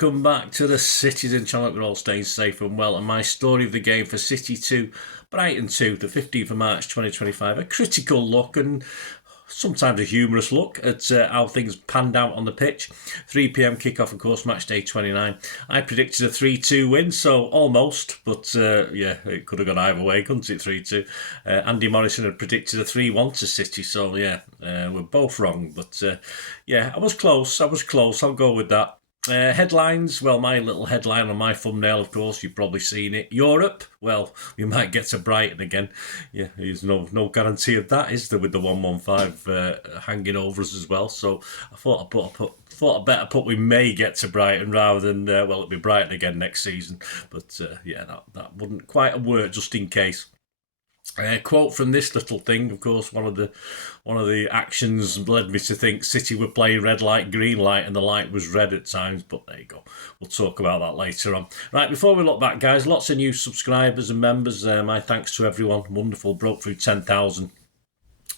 welcome back to the Citizen channel. We're all staying safe and well, and my story of the game for City 2, Brighton 2, the 15th of March 2025. A critical look and sometimes a humorous look at how things panned out on the pitch. 3 p.m. kickoff, of course, match day 29. I predicted a 3-2 win, so almost, but yeah, it could have gone either way, couldn't it, 3-2? Andy Morrison had predicted a 3-1 to City, so yeah, we're both wrong, but yeah, I was close, I'll go with that. Headlines, well, my little headline on my thumbnail, of course, you've probably seen it. Europe, well, we might get to Brighton again. Yeah, there's no guarantee of that, is there, with the 115 hanging over us as well. So I thought I'd better put we may get to Brighton rather than, well, it'll be Brighton again next season. But yeah, that wouldn't quite work, just in case. Quote from this little thing, of course, one of the actions led me to think City were playing red light, green light, and the light was red at times, but there you go. We'll talk about that later on. Right, before we look back, guys, lots of new subscribers and members. My thanks to everyone. Wonderful, broke through 10,000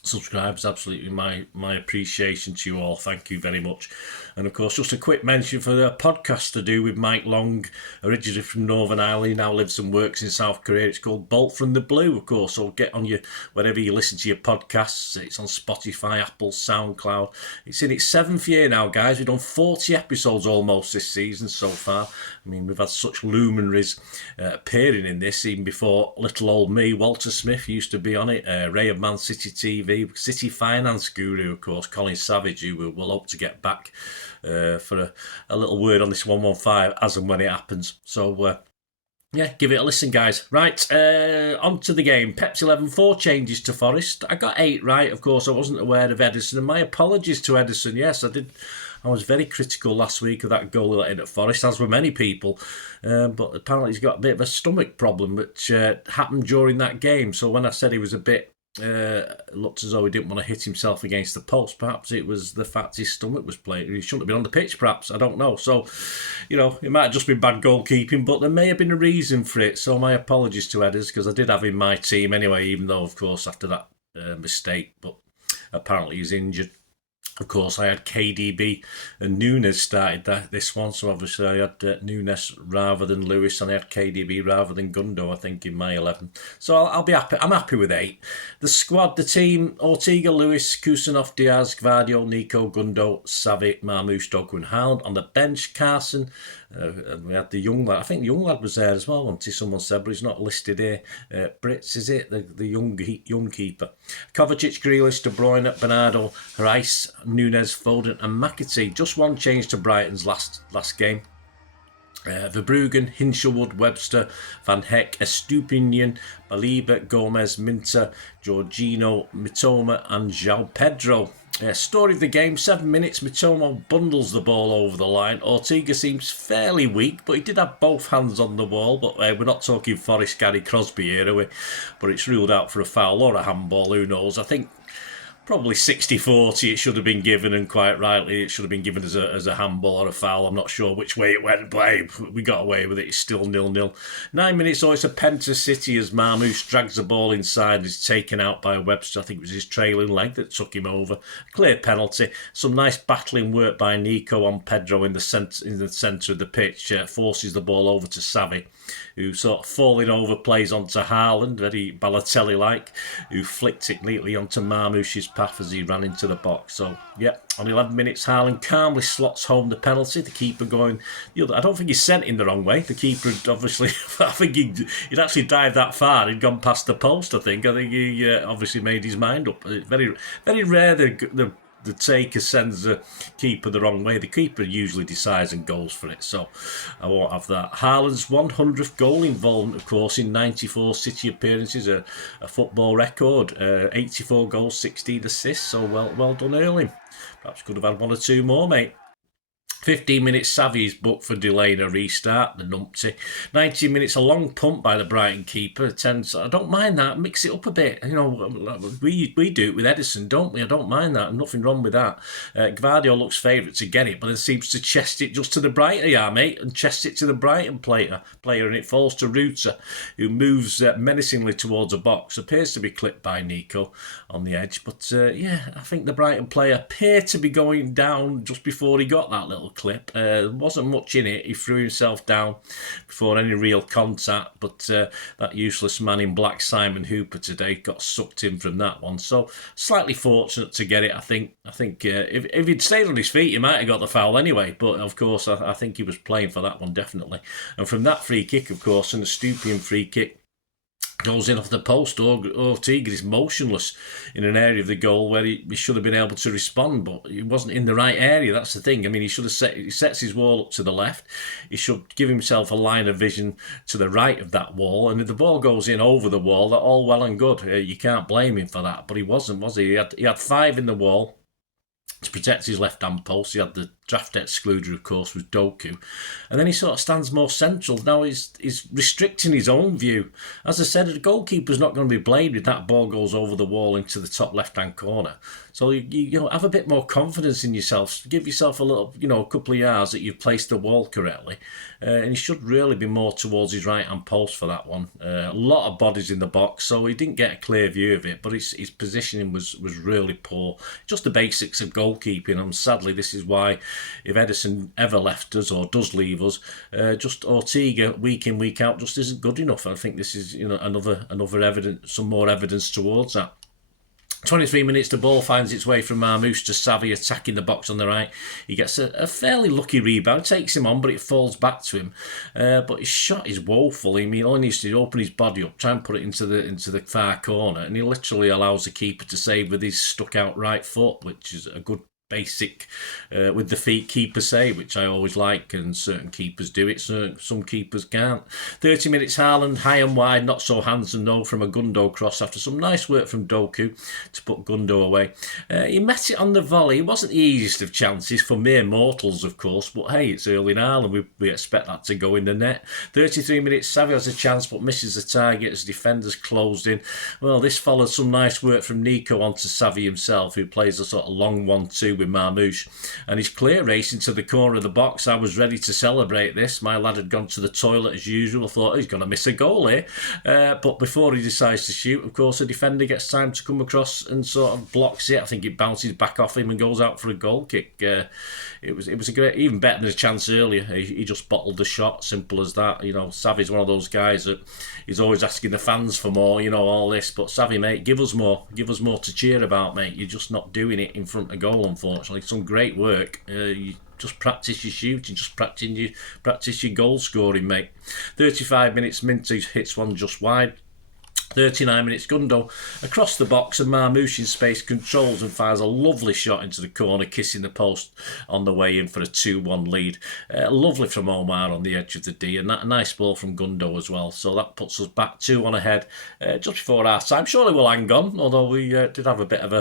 subscribers. Absolutely my appreciation to you all. Thank you very much. And of course, just a quick mention for the podcast to do with Mike Long, originally from Northern Ireland. He now lives and works in South Korea. It's called Bolt from the Blue, of course. So get on your, wherever you listen to your podcasts. It's on Spotify, Apple, SoundCloud. It's in its 7th year now, guys. We've done 40 episodes almost this season so far. I mean, we've had such luminaries appearing in this, even before little old me. Walter Smith used to be on it. Ray of Man City TV, City Finance Guru, of course, Colin Savage, who we'll hope to get back for a little word on this 115 as and when it happens. So yeah, give it a listen, guys. Right, on to the game. Pep's 11, 4 changes to Forest. I got 8 right, of course. I wasn't aware of Ederson, and my apologies to Ederson. Yes, I did. I was very critical last week of that goal he let in at Forest, as were many people. But apparently he's got a bit of a stomach problem, which happened during that game. So when I said he was a bit, looked as though he didn't want to hit himself against the post, perhaps it was the fact his stomach was playing. He shouldn't have been on the pitch, perhaps. I don't know. So, you know, it might have just been bad goalkeeping, but there may have been a reason for it. So my apologies to Edders, because I did have him in my team anyway, even though, of course, after that mistake. But apparently he's injured. Of course, I had KDB and Nunes started this one, so obviously I had Nunes rather than Lewis, and I had KDB rather than Gundo, I think, in my 11. So I'll be happy. I'm happy with 8. The squad, the team: Ortega, Lewis, Kusanov, Diaz, Gvardiol, Nico, Gundo, Savic, Marmoush, Dogu and Haaland. On the bench, Carson. And we had the young lad. I think the young lad was there as well, until someone said, but he's not listed here. Brits, is it? The young keeper. Kovacic, Grealish, De Bruyne, Bernardo, Rice, Nunes, Foden and McAtee. Just one change to Brighton's last game. Verbruggen, Hinshelwood, Webster, Van Heck, Estupinian, Baliba, Gomez, Minter, Jorginho, Mitoma and João Pedro. Story of the game: 7 minutes, Mitoma bundles the ball over the line. Ortega seems fairly weak, but he did have both hands on the ball. But we're not talking Forest Gary Crosby here, are we? But it's ruled out for a foul or a handball, who knows? I think probably 60-40 it should have been given, and quite rightly it should have been given as a handball or a foul. I'm not sure which way it went, but hey, we got away with it. It's still 0-0. 9 minutes, it's a pen to City as Marmoush drags the ball inside and is taken out by Webster. I think it was his trailing leg that took him over. Clear penalty. Some nice battling work by Nico on Pedro in the centre of the pitch. Forces the ball over to Savi, who sort of falling over plays onto Haaland, very Balotelli-like, who flicked it neatly onto Marmoush's path as he ran into the box. So, yeah, on 11 minutes, Haaland calmly slots home the penalty. The keeper going the other. I don't think he sent him the wrong way. The keeper obviously, I think he'd actually dived that far. He'd gone past the post, I think. He obviously made his mind up. It's very, very rare the taker sends the keeper the wrong way. The keeper usually decides and goes for it, so I won't have that. Haaland's 100th goal involvement, of course, in 94 City appearances, a football record. 84 goals, 16 assists, so well done, Erling. Perhaps could have had 1 or 2 more, mate. 15 minutes, Savi's booked for delaying a restart, the numpty. 90 minutes, a long punt by the Brighton keeper. 10, I don't mind that. Mix it up a bit. You know, we do it with Ederson, don't we? I don't mind that. Nothing wrong with that. Gvardiol looks favourite to get it, but then seems to chest it just to the Brighton, mate, and chest it to the Brighton player, and it falls to Ruta, who moves menacingly towards a box. Appears to be clipped by Nico on the edge, but yeah, I think the Brighton player appeared to be going down just before he got that little clip. Wasn't much in it. He threw himself down before any real contact, but that useless man in black, Simon Hooper, today got sucked in from that one. So slightly fortunate to get it. I think if he'd stayed on his feet, he might have got the foul anyway. But of course, I think he was playing for that one definitely. And from that free kick, of course, and the Stupian free kick, goes in off the post. Ortega is motionless in an area of the goal where he should have been able to respond, but he wasn't in the right area. That's the thing. I mean, he should have he sets his wall up to the left. He should give himself a line of vision to the right of that wall, and if the ball goes in over the wall, that's all well and good. You can't blame him for that, but he wasn't, was he? He had 5 in the wall to protect his left-hand post. He had the draft excluder, of course, was Doku. And then he sort of stands more central. Now he's restricting his own view. As I said, the goalkeeper's not going to be blamed if that ball goes over the wall into the top left-hand corner. So you know, have a bit more confidence in yourself. Give yourself a little, a couple of yards that you've placed the wall correctly. And he should really be more towards his right-hand post for that one. A lot of bodies in the box, so he didn't get a clear view of it, but his positioning was really poor. Just the basics of goalkeeping, and sadly this is why, if Edison ever left us or does leave us, just Ortega week in, week out just isn't good enough. I think this is another evidence, some more evidence towards that. 23 minutes, the ball finds its way from Marmouche to Savvy, attacking the box on the right. He gets a fairly lucky rebound, takes him on, but it falls back to him. But his shot is woeful. I mean, he only needs to open his body up, try and put it into the far corner, and he literally allows the keeper to save with his stuck out right foot, which is a good basic with the feet keeper save, which I always like, and certain keepers do it, some keepers can't. 30 minutes, Haaland high and wide, not so handsome though, from a Gundo cross after some nice work from Doku to put Gundo away. He met it on the volley. It wasn't the easiest of chances for mere mortals, of course, but hey, it's early now and we expect that to go in the net. 33 minutes, Savvy has a chance but misses the target as defenders closed in. Well, this followed some nice work from Nico onto Savvy himself, who plays a sort of long 1-2 with Marmouche, and he's clear racing to the corner of the box. I was ready to celebrate this. My lad had gone to the toilet as usual. I thought, he's going to miss a goal here, but before he decides to shoot, of course, the defender gets time to come across and sort of blocks it. I think it bounces back off him and goes out for a goal kick. It was a great, even better than a chance earlier. He just bottled the shot, simple as that. Savvy's one of those guys that he's always asking the fans for more, all this, but Savvy, mate, give us more to cheer about, mate. You're just not doing it in front of goal, unfortunately. Some great work. You just practice your shooting, just practice your goal scoring, mate. 35 minutes, Minty hits one just wide. 39 minutes, Gundo across the box, and Marmouche in space controls and fires a lovely shot into the corner, kissing the post on the way in for a 2-1 lead. Lovely from Omar on the edge of the D, and that a nice ball from Gundo as well. So that puts us back 2-1 ahead just before half time. Surely we'll hang on, although we did have a bit of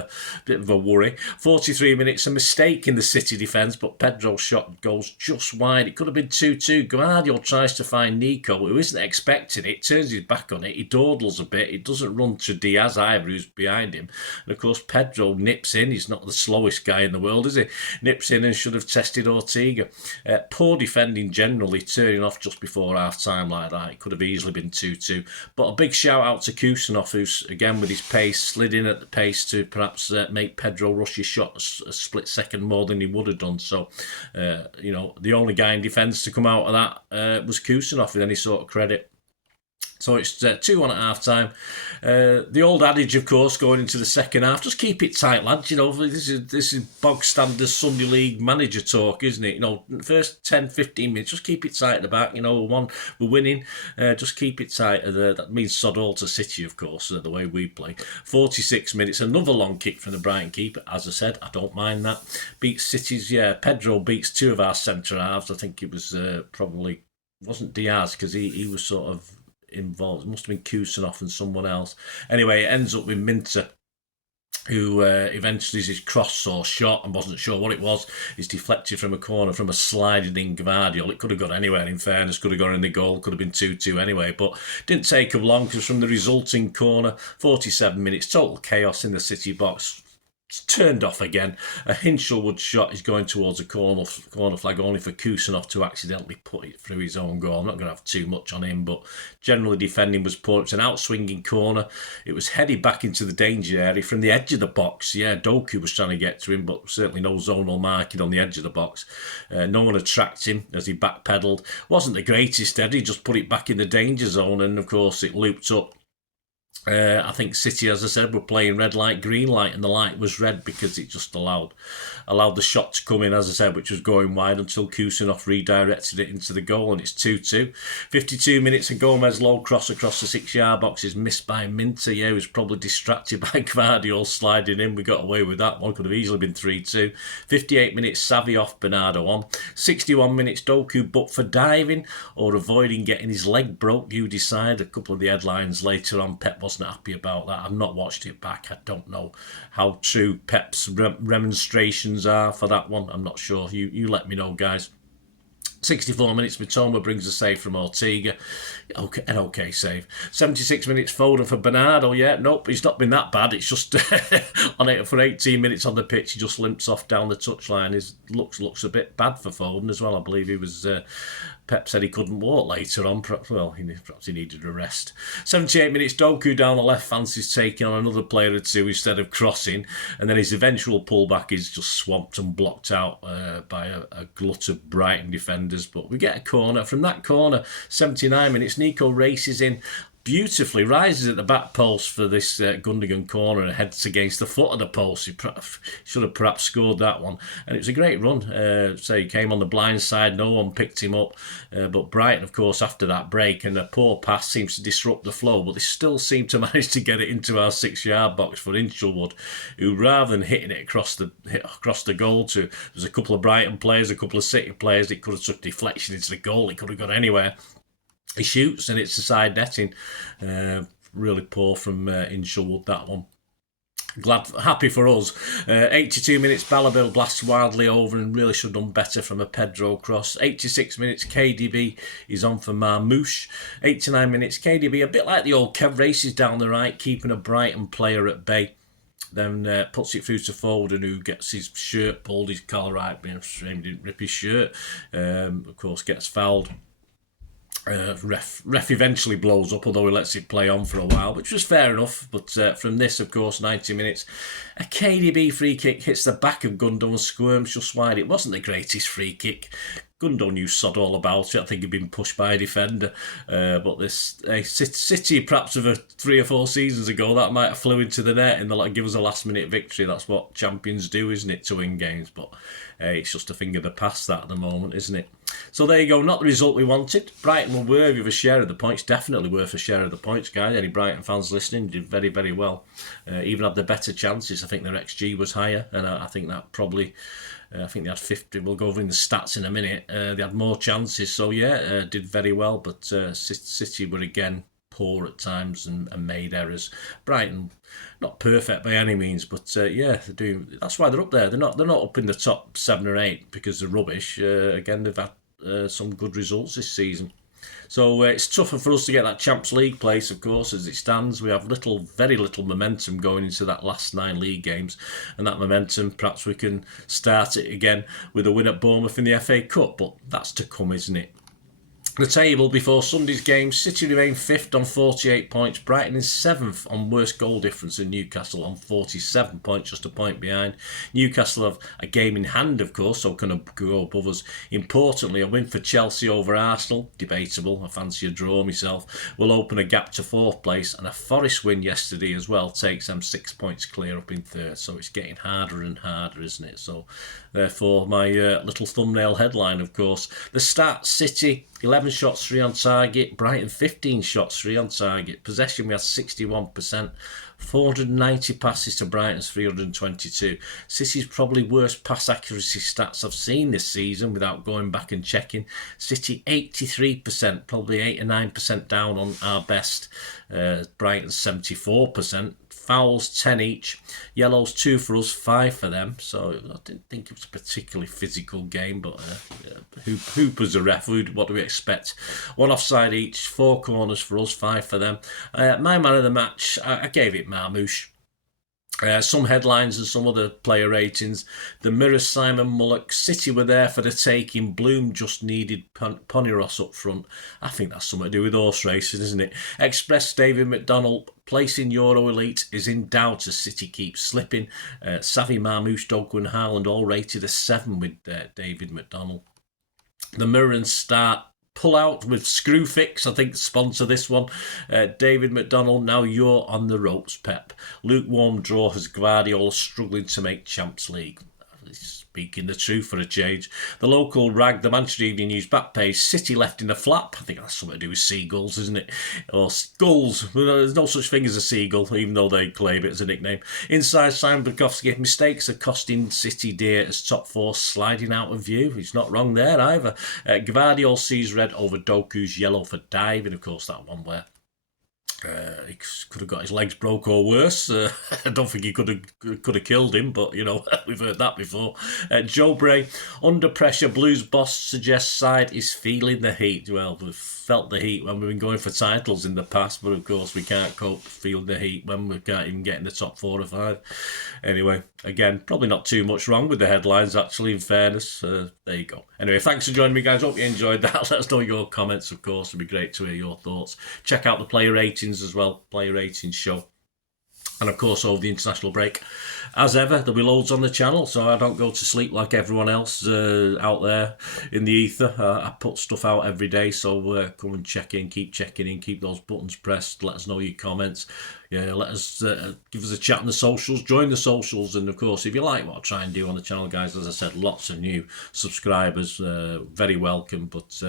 a worry. 43 minutes, a mistake in the City defence, but Pedro's shot goes just wide. It could have been 2-2. Guardiola tries to find Nico, who isn't expecting it, turns his back on it, he dawdles a bit. It doesn't run to Diaz either, who's behind him. And of course, Pedro nips in. He's not the slowest guy in the world, is he? Nips in and should have tested Ortega. Poor defending generally, turning off just before half time like that. It could have easily been 2-2. But a big shout out to Kusanov, who's, again, with his pace, slid in at the pace to perhaps make Pedro rush his shot a split second more than he would have done. So, the only guy in defence to come out of that was Kusanov with any sort of credit. So it's 2-1 at half time. The old adage, of course, going into the second half, just keep it tight, lads. This is bog standard Sunday League manager talk, isn't it? First 10, 15 minutes, just keep it tight at the back. We're winning. Just keep it tight. That means sod all to City, of course, the way we play. 46 minutes, another long kick from the Brighton keeper. As I said, I don't mind that. Beats City's, Pedro beats 2 of our centre halves. I think it was probably, wasn't Diaz, because he was sort of involved. It must have been Kusanov and someone else. Anyway, it ends up with Minter, who eventually his cross or shot, and wasn't sure what it was, is deflected from a corner from a sliding in Guardiola. It could have gone anywhere, in fairness, could have gone in the goal, could have been 2-2 anyway, but didn't take him long because from the resulting corner, 47 minutes, total chaos in the City box. turned off again. A Hinchelwood shot is going towards a corner flag, only for Kusanov to accidentally put it through his own goal. I'm not going to have too much on him, but generally defending was poor. It was an out-swinging corner. It was headed back into the danger area from the edge of the box. Yeah, Doku was trying to get to him, but certainly no zonal marking on the edge of the box. No one attracted him as he backpedalled. Wasn't the greatest header, he just put it back in the danger zone, and of course it looped up. I think City, as I said, were playing red light, green light, and the light was red because it just allowed the shot to come in, as I said, which was going wide until Kusanov redirected it into the goal, and it's 2-2. 52 minutes, and Gomez low cross across the 6-yard box is missed by Minter. Yeah, he was probably distracted by Gvardiol sliding in. We got away with that one. Could have easily been 3-2. 58 minutes, Savvy off, Bernardo on. 61 minutes, Doku but for diving or avoiding getting his leg broke. You decide. A couple of the headlines later on, Pep wasn't happy about that. I've not watched it back. I don't know how true Pep's remonstrations are for that one. I'm not sure. You let me know, guys. 64 minutes, Mitoma brings a save from Ortega. Okay, an okay save. 76 minutes, Foden for Bernardo. Yeah, nope, he's not been that bad. It's just on it for 18 minutes on the pitch, he just limps off down the touchline. His looks a bit bad for Foden as well. I believe he was. Pep said he couldn't walk later on. Perhaps he needed a rest. 78 minutes, Doku down the left, fancies taking on another player or two instead of crossing, and then his eventual pullback is just swamped and blocked out by a glut of Brighton defenders. But we get a corner. From that corner, 79 minutes, Nico races in beautifully, rises at the back post for this Gundogan corner and heads against the foot of the post. He should have perhaps scored that one. And it was a great run. He came on the blind side, no one picked him up. But Brighton, of course, after that break and a poor pass seems to disrupt the flow, but they still seem to manage to get it into our 6-yard box for Hinchelwood, who rather than hitting it across the goal to, there's a couple of Brighton players, a couple of City players, it could have took deflection into the goal, it could have gone anywhere. He shoots and it's a side netting. Really poor from Hinchelwood, that one. Happy for us. 82 minutes, Balabil blasts wildly over and really should have done better from a Pedro cross. 86 minutes, KDB is on for Marmouche. 89 minutes, KDB, a bit like the old Kev, races down the right, keeping a Brighton player at bay. Then puts it through to Foden, who gets his shirt pulled, his collar right, being shame he didn't rip his shirt. Of course, gets fouled. Ref eventually blows up, although he lets it play on for a while, which was fair enough. But from this, of course, 90 minutes, a KDB free kick hits the back of Gundo and squirms just wide. It wasn't the greatest free kick. Gundo knew sod all about it. I think he'd been pushed by a defender. But this City, perhaps of 3 or 4 seasons ago, that might have flew into the net and they'll give us a last-minute victory. That's what champions do, isn't it, to win games? But it's just a finger the past that at the moment, isn't it? So there you go, not the result we wanted. Brighton were worthy of a share of the points, definitely worth a share of the points, guys. Any Brighton fans listening did very, very well. Even had the better chances. I think their XG was higher, and I think that probably... I think they had 50. We'll go over in the stats in a minute. They had more chances, so yeah, did very well. But City were again poor at times and made errors. Brighton, not perfect by any means, but yeah, they're doing. That's why they're up there. They're not up in the top 7 or 8 because they're rubbish. Again, they've had some good results this season. So it's tougher for us to get that Champions League place, of course, as it stands. We have very little momentum going into that last 9 league games. And that momentum, perhaps we can start it again with a win at Bournemouth in the FA Cup. But that's to come, isn't it? The table before Sunday's game, City remain 5th on 48 points, Brighton is 7th on worst goal difference, and Newcastle on 47 points, just a point behind. Newcastle have a game in hand, of course, so can go above us. Importantly, a win for Chelsea over Arsenal, debatable, I fancy a draw myself, will open a gap to 4th place, and a Forest win yesterday as well takes them 6 points clear up in 3rd, so it's getting harder and harder, isn't it? So therefore, my little thumbnail headline, of course, the stats: City 11 shots, 3 on target. Brighton 15 shots, 3 on target. Possession, we had 61%. 490 passes to Brighton's 322. City's probably worst pass accuracy stats I've seen this season without going back and checking. City 83%, probably 8 or 9% down on our best. Brighton 74%. Fouls 10 each, yellows 2 for us, 5 for them. So I didn't think it was a particularly physical game, but Hooper's a ref. What do we expect? 1 offside each, 4 corners for us, 5 for them. My man of the match, I gave it Marmouche. Some headlines and some other player ratings. The Mirror, Simon Mullock. City were there for the taking. Bloom just needed Poniros up front. I think that's something to do with horse racing, isn't it? Express, David McDonald. Place in Euro Elite is in doubt as City keeps slipping. Savvy, Marmouche, Dogwin, Haaland all rated a 7 with David McDonald. The Mirror and Start. Pull out with Screwfix, I think, sponsor this one. David McDonald, now you're on the ropes, Pep. Lukewarm draw has Guardiola struggling to make Champs League. Speaking the truth for a change. The local rag, the Manchester Evening News back page, City left in a flap. I think that's something to do with seagulls, isn't it? Or skulls. There's no such thing as a seagull, even though they claim it as a nickname. Inside, Simon Bukowski, mistakes are costing City dear as top four sliding out of view. He's not wrong there either. Gvardiol sees red over Doku's yellow for diving. Of course, that one where he could have got his legs broke or worse. I don't think he could have killed him, but you know we've heard that before. Joe Bray, under pressure, Blues boss suggests side is feeling the heat. Well, we've felt the heat when we've been going for titles in the past, but of course we can't cope feeling the heat when we can't even get in the top 4 or 5. Anyway, again, probably not too much wrong with the headlines actually, in fairness. There you go. Anyway, thanks for joining me, guys. Hope you enjoyed that. Let us know your comments, of course. It'd be great to hear your thoughts. Check out the player ratings as well, player ratings show. And of course, over the international break, as ever, there'll be loads on the channel, so I don't go to sleep like everyone else out there in the ether. I put stuff out every day, so come and check in, keep checking in, keep those buttons pressed, let us know your comments. Yeah, let us give us a chat on the socials, join the socials, and of course, if you like what I try and do on the channel, guys, as I said, lots of new subscribers, very welcome. But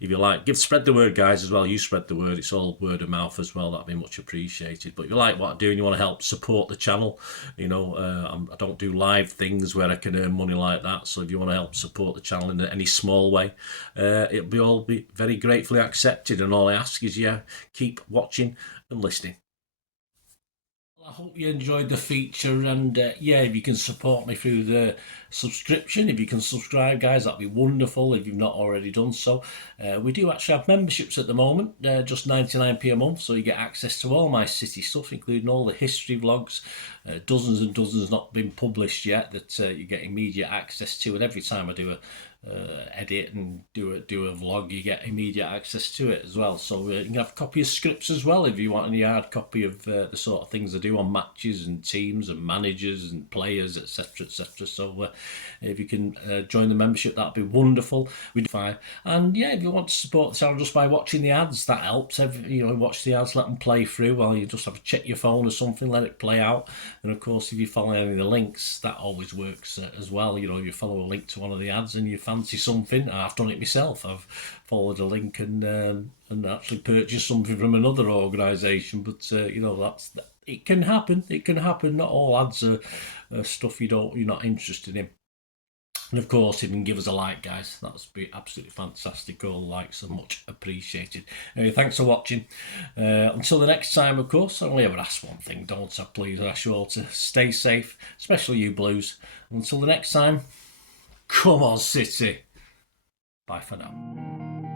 if you like, spread the word, guys, as well. You spread the word; it's all word of mouth as well. That'd be much appreciated. But if you like what I do and you want to help support the channel, you know, I don't do live things where I can earn money like that. So if you want to help support the channel in any small way, it'll be very gratefully accepted. And all I ask is, keep watching and listening. I hope you enjoyed the feature, and if you can support me through the subscription, if you can subscribe, guys, that'd be wonderful if you've not already done so. We do actually have memberships at the moment, just 99p a month, so you get access to all my City stuff, including all the history vlogs, dozens and dozens not been published yet that you get immediate access to, and every time I do a edit and do a vlog, you get immediate access to it as well. So you can have a copy of scripts as well if you want any hard copy of the sort of things I do on matches and teams and managers and players, etc, etc. So if you can join the membership, that'd be wonderful. We do fine. And if you want to support the channel just by watching the ads, that helps. Watch the ads, let them play through while you just have to check your phone or something, let it play out. And of course, if you follow any of the links, that always works as well. You you follow a link to one of the ads and you fancy something. I've done it myself. I've followed a link and actually purchased something from another organisation. But it can happen. It can happen. Not all ads are stuff you're not interested in. And of course, if you can give us a like, guys, that would be absolutely fantastic. All likes are much appreciated. Anyway, thanks for watching. Until the next time, of course, I only ever ask one thing, don't I? Please, I ask you all to stay safe, especially you Blues. Until the next time, come on, City. Bye for now.